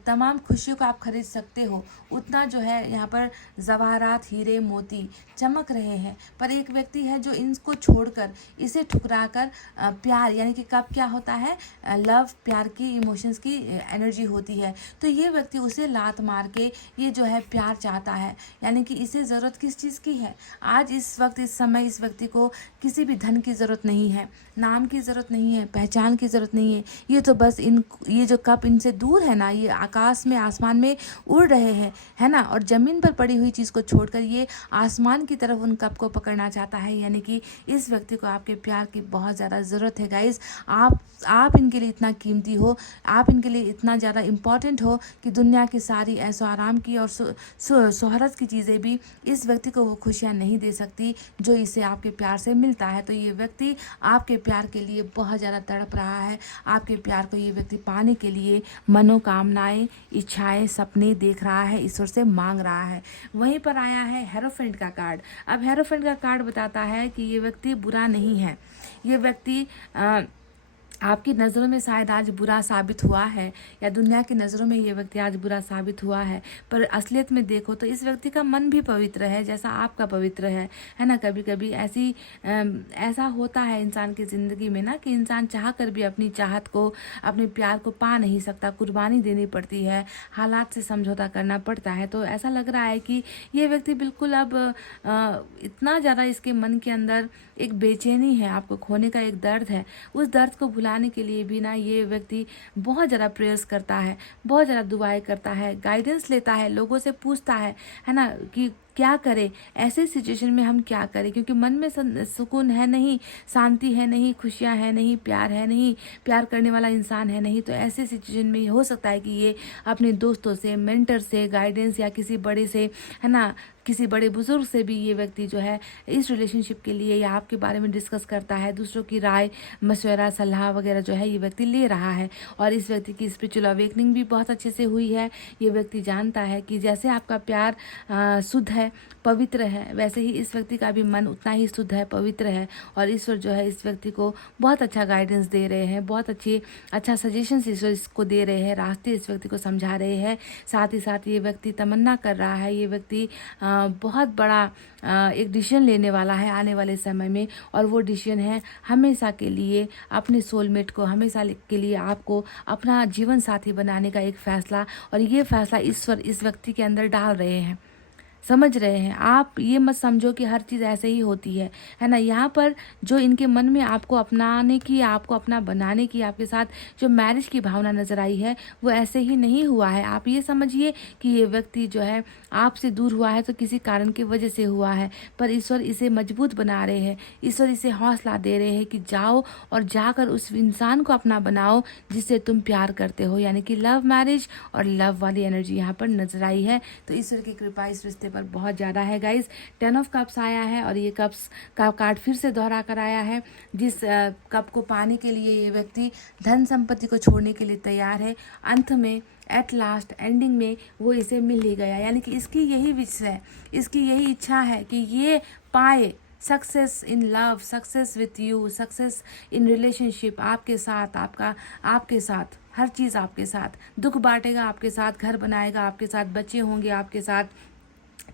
तमाम खुशियों को आप खरीद सकते हो, उतना जो है यहाँ पर जवाहरात, हीरे, मोती चमक रहे हैं। पर एक व्यक्ति है जो इनको छोड़कर, इसे ठुकराकर प्यार, यानी कि कब क्या होता है, लव, प्यार की, इमोशंस की एनर्जी होती है। तो ये व्यक्ति उसे लात मार के ये जो है प्यार चाहता है, यानी कि इसे ज़रूरत किस चीज़ की है? आज इस वक्त, इस समय इस व्यक्ति को किसी भी धन की ज़रूरत नहीं है, नाम की ज़रूरत नहीं है, पहचान की ज़रूरत नहीं है। ये तो बस ये जो कप इनसे दूर है ना, ये आकाश में, आसमान में उड़ रहे हैं, है ना। और ज़मीन पर पड़ी हुई चीज़ को छोड़कर ये आसमान की तरफ उन कप को पकड़ना चाहता है, यानी कि इस व्यक्ति को आपके प्यार की बहुत ज़्यादा ज़रूरत है गाइस। आप इनके लिए इतना कीमती हो, आप इनके लिए इतना ज़्यादा इम्पॉर्टेंट हो कि दुनिया की सारी ऐशो आराम की और शोहरत की चीज़ें भी इस व्यक्ति को वो खुशियाँ नहीं दे सकती जो इसे आपके प्यार से मिलता है। तो ये व्यक्ति आपके प्यार के लिए बहुत ज़्यादा तड़प रहा है, आपके प्यार को ये व्यक्ति पाने के लिए मनोकामनाएं, इच्छाएं, सपने देख रहा है, ईश्वर से मांग रहा है। वहीं पर आया है हेरोफेंट का कार्ड। अब हेरोफेंट का कार्ड बताता है कि ये व्यक्ति बुरा नहीं है, ये व्यक्ति आपकी नज़रों में शायद आज बुरा साबित हुआ है, या दुनिया की नज़रों में ये व्यक्ति आज बुरा साबित हुआ है, पर असलियत में देखो तो इस व्यक्ति का मन भी पवित्र है, जैसा आपका पवित्र है ना। कभी कभी ऐसा होता है इंसान की ज़िंदगी में ना, कि इंसान चाह कर भी अपनी चाहत को, अपने प्यार को पा नहीं सकता, कुर्बानी देनी पड़ती है, हालात से समझौता करना पड़ता है। तो ऐसा लग रहा है कि ये व्यक्ति बिल्कुल अब इतना ज़्यादा इसके मन के अंदर एक बेचैनी है, आपको खोने का एक दर्द है, उस दर्द को भुलाने के लिए भी ना ये व्यक्ति बहुत ज़्यादा प्रेयर्स करता है, बहुत ज़्यादा दुआएं करता है, गाइडेंस लेता है, लोगों से पूछता है ना, कि क्या करें, ऐसे सिचुएशन में हम क्या करें, क्योंकि मन में सुकून है नहीं, शांति है नहीं, खुशियाँ है नहीं, प्यार है नहीं, प्यार करने वाला इंसान है नहीं। तो ऐसे सिचुएशन में हो सकता है कि ये अपने दोस्तों से, मेंटर से गाइडेंस, या किसी बड़े से, है ना, किसी बड़े बुजुर्ग से भी ये व्यक्ति जो है इस रिलेशनशिप के लिए या आपके बारे में डिस्कस करता है, दूसरों की राय, मशवरा, सलाह वगैरह जो है ये व्यक्ति ले रहा है। और इस व्यक्ति की स्पिरिचुअल अवेकनिंग भी बहुत अच्छे से हुई है। ये व्यक्ति जानता है कि जैसे आपका प्यार शुद्ध है, पवित्र है, वैसे ही इस व्यक्ति का भी मन उतना ही शुद्ध है, पवित्र है। और ईश्वर जो है इस व्यक्ति को बहुत अच्छा गाइडेंस दे रहे हैं, बहुत अच्छा सजेशंस ईश्वर इसको दे रहे हैं, रास्ते इस व्यक्ति को समझा रहे हैं। साथ ही साथ ये व्यक्ति तमन्ना कर रहा है, ये व्यक्ति बहुत बड़ा एक डिसीजन लेने वाला है आने वाले समय में, और वो डिसीजन है हमेशा के लिए अपने सोलमेट को, हमेशा के लिए आपको अपना जीवन साथी बनाने का एक फैसला, और ये फैसला ईश्वर इस व्यक्ति के अंदर डाल रहे हैं। समझ रहे हैं आप? ये मत समझो कि हर चीज़ ऐसे ही होती है ना। यहाँ पर जो इनके मन में आपको अपनाने की, आपको अपना बनाने की, आपके साथ जो मैरिज की भावना नजर आई है, वो ऐसे ही नहीं हुआ है। आप ये समझिए कि ये व्यक्ति जो है आपसे दूर हुआ है तो किसी कारण की वजह से हुआ है, पर ईश्वर इसे मजबूत बना रहे हैं, ईश्वर इसे हौसला दे रहे हैं कि जाओ और जाकर उस इंसान को अपना बनाओ जिससे तुम प्यार करते हो, यानी कि लव मैरिज और लव वाली एनर्जी यहाँ पर नजर आई है। तो ईश्वर की कृपा इस रिश्ते पर बहुत ज़्यादा है गाइज। 10 ऑफ कप्स आया है और ये कप्स का कार्ड फिर से दोहरा कर आया है। जिस कप को पाने के लिए ये व्यक्ति धन संपत्ति को छोड़ने के लिए तैयार है, अंत में एट लास्ट एंडिंग में वो इसे मिल ही गया। यानी कि इसकी यही विश है, इसकी यही इच्छा है कि ये पाए success in love, success with you, success in relationship, आपके साथ, आपके साथ हर चीज़ आपके साथ, दुख बांटेगा आपके साथ, घर बनाएगा आपके साथ, बच्चे होंगे आपके साथ,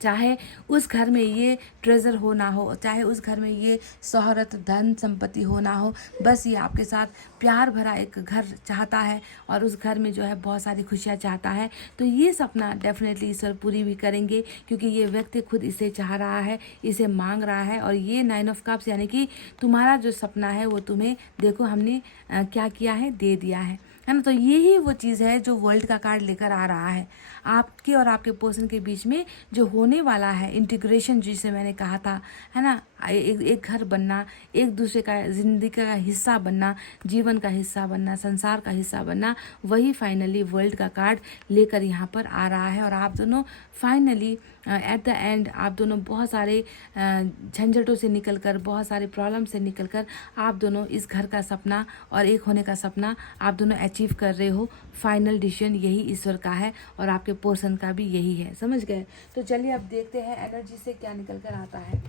चाहे उस घर में ये ट्रेजर हो ना हो, चाहे उस घर में ये शोहरत धन संपत्ति हो ना हो, बस ये आपके साथ प्यार भरा एक घर चाहता है और उस घर में जो है बहुत सारी खुशियाँ चाहता है। तो ये सपना डेफिनेटली ईश्वर पूरी भी करेंगे, क्योंकि ये व्यक्ति खुद इसे चाह रहा है, इसे मांग रहा है। और ये 9 ऑफ कप्स यानी कि तुम्हारा जो सपना है वो तुम्हें देखो हमने क्या किया है, दे दिया है ना। तो यही वो चीज़ है जो वर्ल्ड का कार्ड लेकर आ रहा है। आपके और आपके पर्सन के बीच में जो होने वाला है इंटीग्रेशन, जिसे मैंने कहा था, है ना, एक घर बनना, एक दूसरे का जिंदगी का हिस्सा बनना, जीवन का हिस्सा बनना, संसार का हिस्सा बनना, वही फाइनली वर्ल्ड का कार्ड लेकर यहाँ पर आ रहा है। और आप दोनों फाइनली एट द एंड आप दोनों बहुत सारे झंझटों से निकलकर, बहुत सारे प्रॉब्लम से निकलकर आप दोनों इस घर का सपना और एक होने का सपना आप दोनों अचीव कर रहे हो। फाइनल डिसीजन यही ईश्वर का है और आपके पर्सन का भी यही है, समझ गए। तो चलिए अब देखते हैं एनर्जी से क्या निकल कर आता है।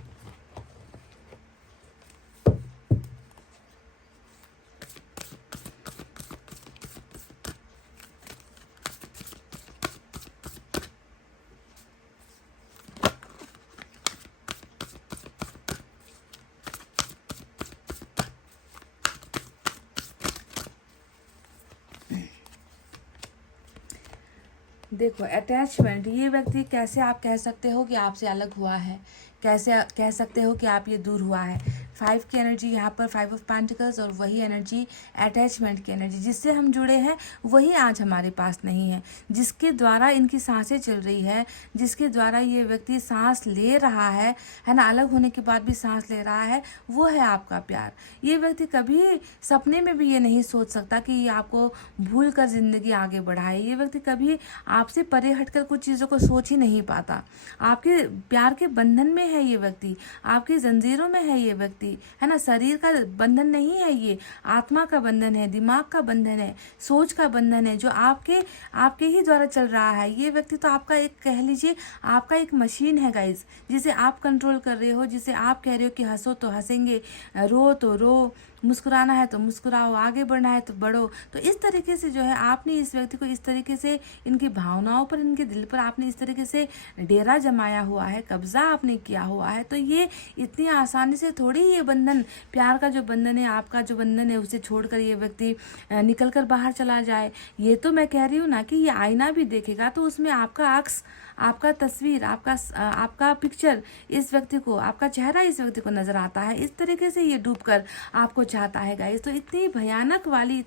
देखो अटैचमेंट, ये व्यक्ति कैसे आप कह सकते हो कि आपसे अलग हुआ है, कैसे कह सकते हो कि आप ये दूर हुआ है। 5 की एनर्जी यहाँ पर 5 ऑफ पेंटिकल्स और वही एनर्जी अटैचमेंट की एनर्जी, जिससे हम जुड़े हैं वही आज हमारे पास नहीं है, जिसके द्वारा इनकी सांसें चल रही है, जिसके द्वारा ये व्यक्ति सांस ले रहा है ना, अलग होने के बाद भी सांस ले रहा है, वो है आपका प्यार। ये व्यक्ति कभी सपने में भी ये नहीं सोच सकता कि ये आपको भूल कर जिंदगी आगे बढ़ाए। ये व्यक्ति कभी आपसे परे हटकर कुछ चीज़ों को सोच ही नहीं पाता। आपके प्यार के बंधन में है ये व्यक्ति, आपकी जंजीरों में है ये व्यक्ति, है ना। शरीर का बंधन नहीं है, ये आत्मा का बंधन है, दिमाग का बंधन है, सोच का बंधन है, जो आपके ही द्वारा चल रहा है। ये व्यक्ति तो आपका एक, कह लीजिए आपका एक मशीन है गाइज, जिसे आप कंट्रोल कर रहे हो, जिसे आप कह रहे हो कि हंसो तो हंसेंगे, रो तो रो, मुस्कुराना है तो मुस्कुराओ, आगे बढ़ना है तो बढ़ो। तो इस तरीके से जो है आपने इस व्यक्ति को इस तरीके से, इनकी भावनाओं पर, इनके दिल पर आपने इस तरीके से डेरा जमाया हुआ है, कब्जा आपने किया हुआ है। तो ये इतनी आसानी से थोड़ी ये बंधन, प्यार का जो बंधन है, आपका जो बंधन है, उसे छोड़कर ये व्यक्ति निकल कर बाहर चला जाए। ये तो मैं कह रही हूँ ना कि ये आईना भी देखेगा तो उसमें आपका अक्स, आपका तस्वीर, आपका पिक्चर इस व्यक्ति को, आपका चेहरा इस व्यक्ति को नजर आता है। इस तरीके से ये डूबकर आपको चाहता है गाइज। तो इतनी भयानक वाली,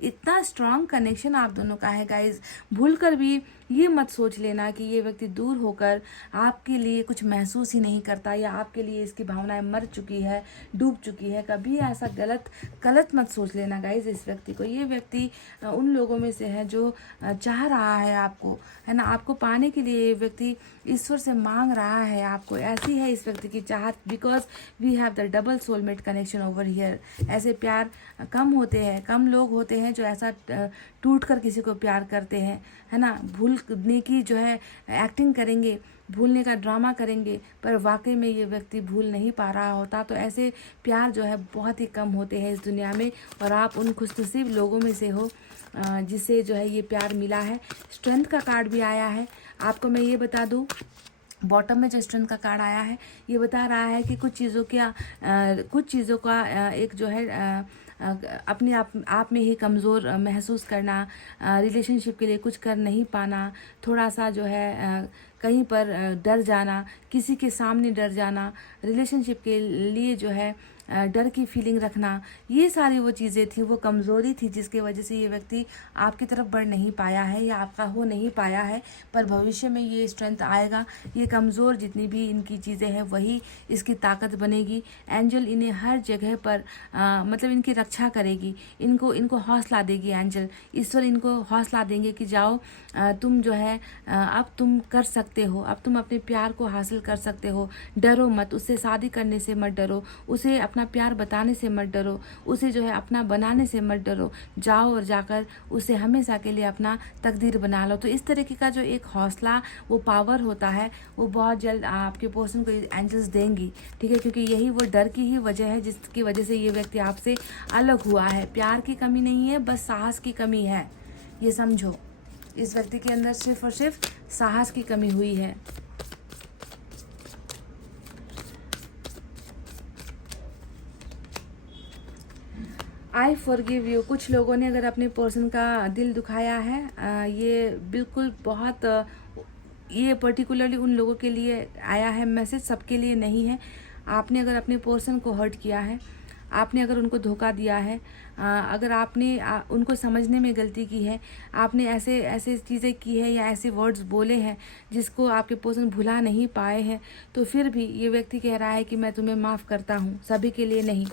इतना स्ट्रांग कनेक्शन आप दोनों का है गाइज। भूल कर भी ये मत सोच लेना कि ये व्यक्ति दूर होकर आपके लिए कुछ महसूस ही नहीं करता, या आपके लिए इसकी भावनाएं मर चुकी है, डूब चुकी है। कभी ऐसा गलत मत सोच लेना गाइज इस व्यक्ति को। ये व्यक्ति उन लोगों में से है जो चाह रहा है आपको, है ना, आपको पाने के लिए ये व्यक्ति ईश्वर से मांग रहा है आपको। ऐसी है इस व्यक्ति की चाहत, because we have the double soulmate connection over here. ऐसे प्यार कम होते हैं, कम लोग होते हैं जो ऐसा टूट कर किसी को प्यार करते हैं, है ना। भूलने की जो है एक्टिंग करेंगे, भूलने का ड्रामा करेंगे, पर वाकई में ये व्यक्ति भूल नहीं पा रहा होता। तो ऐसे प्यार जो है बहुत ही कम होते हैं इस दुनिया में, और आप उन खुशनसीब लोगों में से हो जिसे जो है ये प्यार मिला है। स्ट्रेंथ का कार्ड भी आया है। आपको मैं ये बता दूं, बॉटम में जो स्ट्रेंथ का कार्ड आया है ये बता रहा है कि कुछ चीज़ों का एक जो है अपने आप में ही कमज़ोर महसूस करना, रिलेशनशिप के लिए कुछ कर नहीं पाना, थोड़ा सा जो है कहीं पर डर जाना, किसी के सामने डर जाना, रिलेशनशिप के लिए जो है डर की फीलिंग रखना, ये सारी वो चीज़ें थी, वो कमज़ोरी थी जिसकी वजह से ये व्यक्ति आपकी तरफ बढ़ नहीं पाया है या आपका हो नहीं पाया है। पर भविष्य में ये स्ट्रेंथ आएगा। ये कमज़ोर जितनी भी इनकी चीज़ें हैं वही इसकी ताकत बनेगी। एंजल इन्हें हर जगह पर मतलब इनकी रक्षा करेगी, इनको हौसला देगी एंजल। ईश्वर इनको हौसला देंगे कि जाओ, तुम जो है अब तुम कर सकते हो, अब तुम अपने प्यार को हासिल कर सकते हो। डरो मत, उससे शादी करने से मत डरो, उसे अपना प्यार बताने से मत डरो, उसे जो है अपना बनाने से मत डरो। जाओ और जाकर उसे हमेशा के लिए अपना तकदीर बना लो। तो इस तरीके का जो एक हौसला, वो पावर होता है, वो बहुत जल्द आपके पर्सन को एंजल्स देंगी, ठीक है। क्योंकि यही वो डर की ही वजह है जिसकी वजह से ये व्यक्ति आपसे अलग हुआ है। प्यार की कमी नहीं है, बस साहस की कमी है, ये समझो। इस व्यक्ति के अंदर सिर्फ और सिर्फ साहस की कमी हुई है। I forgive you. कुछ लोगों ने अगर अपने पर्सन का दिल दुखाया है, ये बिल्कुल बहुत ये पर्टिकुलरली उन लोगों के लिए आया है मैसेज, सबके लिए नहीं है। आपने अगर अपने पर्सन को हर्ट किया है, आपने अगर उनको धोखा दिया है, अगर आपने उनको समझने में गलती की है, आपने ऐसे ऐसे चीज़ें की है या ऐसे वर्ड्स बोले हैं जिसको आपके पर्सन भुला नहीं पाए हैं, तो फिर भी ये व्यक्ति कह रहा है कि मैं तुम्हें माफ़ करता हूँ। सभी के लिए नहीं।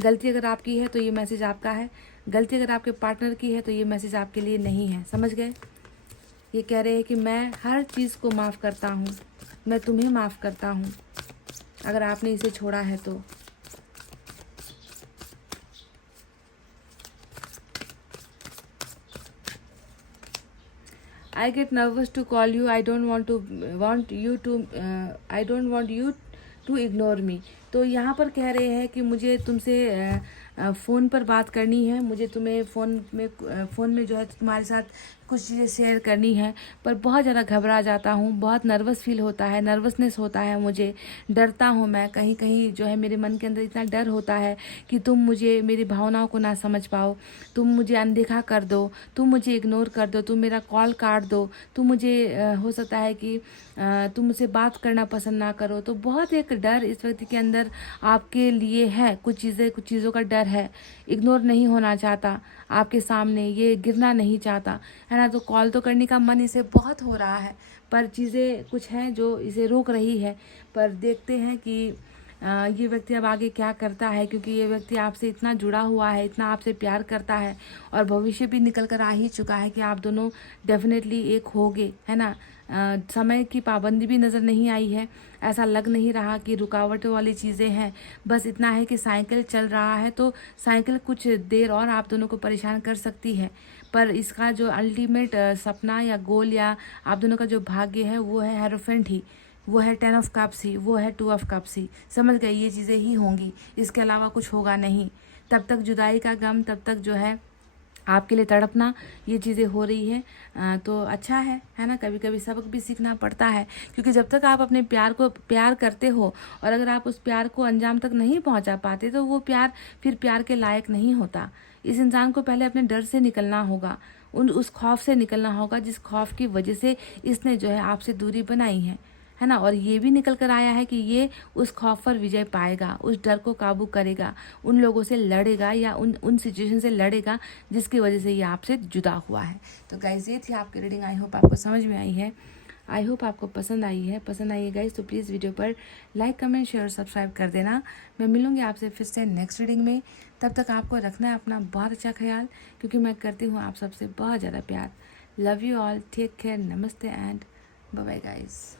गलती अगर आपकी है तो ये मैसेज आपका है, गलती अगर आपके पार्टनर की है तो ये मैसेज आपके लिए नहीं है। समझ गए? ये कह रहे हैं कि मैं हर चीज़ को माफ़ करता हूँ, मैं तुम्हें माफ़ करता हूँ अगर आपने इसे छोड़ा है तो। I get nervous to call you. I don't want you to ignore me. तो यहाँ पर कह रहे हैं कि मुझे तुमसे फ़ोन पर बात करनी है, मुझे तुम्हें फ़ोन में जो है तुम्हारे साथ कुछ चीज़ें शेयर करनी है, पर बहुत ज़्यादा घबरा जाता हूँ, बहुत नर्वस फील होता है, नर्वसनेस होता है मुझे, डरता हूँ मैं। कहीं कहीं जो है मेरे मन के अंदर इतना डर होता है कि तुम मुझे, मेरी भावनाओं को ना समझ पाओ, तुम मुझे अनदेखा कर दो, तुम मुझे इग्नोर कर दो, तुम मेरा कॉल काट दो, तुम मुझे हो सकता है कि तुम मुझसे बात करना पसंद ना करो। तो बहुत एक डर इस व्यक्ति के अंदर आपके लिए है, कुछ चीज़ों का डर है। इग्नोर नहीं होना चाहता आपके सामने, ये गिरना नहीं चाहता, है ना। तो कॉल तो करने का मन इसे बहुत हो रहा है, पर चीज़ें कुछ हैं जो इसे रोक रही है। पर देखते हैं कि ये व्यक्ति अब आगे क्या करता है, क्योंकि ये व्यक्ति आपसे इतना जुड़ा हुआ है, इतना आपसे प्यार करता है, और भविष्य भी निकल कर आ ही चुका है कि आप दोनों डेफिनेटली एक होगे, है ना। समय की पाबंदी भी नज़र नहीं आई है, ऐसा लग नहीं रहा कि रुकावटों वाली चीज़ें हैं। बस इतना है कि साइकिल चल रहा है, तो साइकिल कुछ देर और आप दोनों को परेशान कर सकती है, पर इसका जो अल्टीमेट सपना या गोल या आप दोनों का जो भाग्य है वो है हेरोफेंट ही, वो है 10 ऑफ कप्स ही, वो है 2 ऑफ कप्स ही। समझ गए? ये चीज़ें ही होंगी, इसके अलावा कुछ होगा नहीं। तब तक जुदाई का गम, तब तक जो है आपके लिए तड़पना, ये चीज़ें हो रही है। तो अच्छा है ना। कभी कभी सबक भी सीखना पड़ता है, क्योंकि जब तक आप अपने प्यार को प्यार करते हो और अगर आप उस प्यार को अंजाम तक नहीं पहुंचा पाते, तो वो प्यार फिर प्यार के लायक नहीं होता। इस इंसान को पहले अपने डर से निकलना होगा, उस खौफ से निकलना होगा जिस खौफ की वजह से इसने जो है आपसे दूरी बनाई है ना। और ये भी निकल कर आया है कि ये उस खौफ पर विजय पाएगा, उस डर को काबू करेगा, उन लोगों से लड़ेगा या उन सिचुएशन से लड़ेगा जिसकी वजह से ये आपसे जुदा हुआ है। तो गाइज ये थी आपकी रीडिंग। आई होप आपको समझ में आई है, आई होप आपको पसंद आई है गाइज। तो प्लीज़ वीडियो पर लाइक, कमेंट, शेयर और सब्सक्राइब कर देना। मैं मिलूंगी आपसे फिर से नेक्स्ट रीडिंग में। तब तक आपको रखना है अपना बहुत अच्छा ख्याल, क्योंकि मैं करती हूँ आप सबसे बहुत ज़्यादा प्यार। Love you all, take care, नमस्ते एंड बाय बाय गाइज।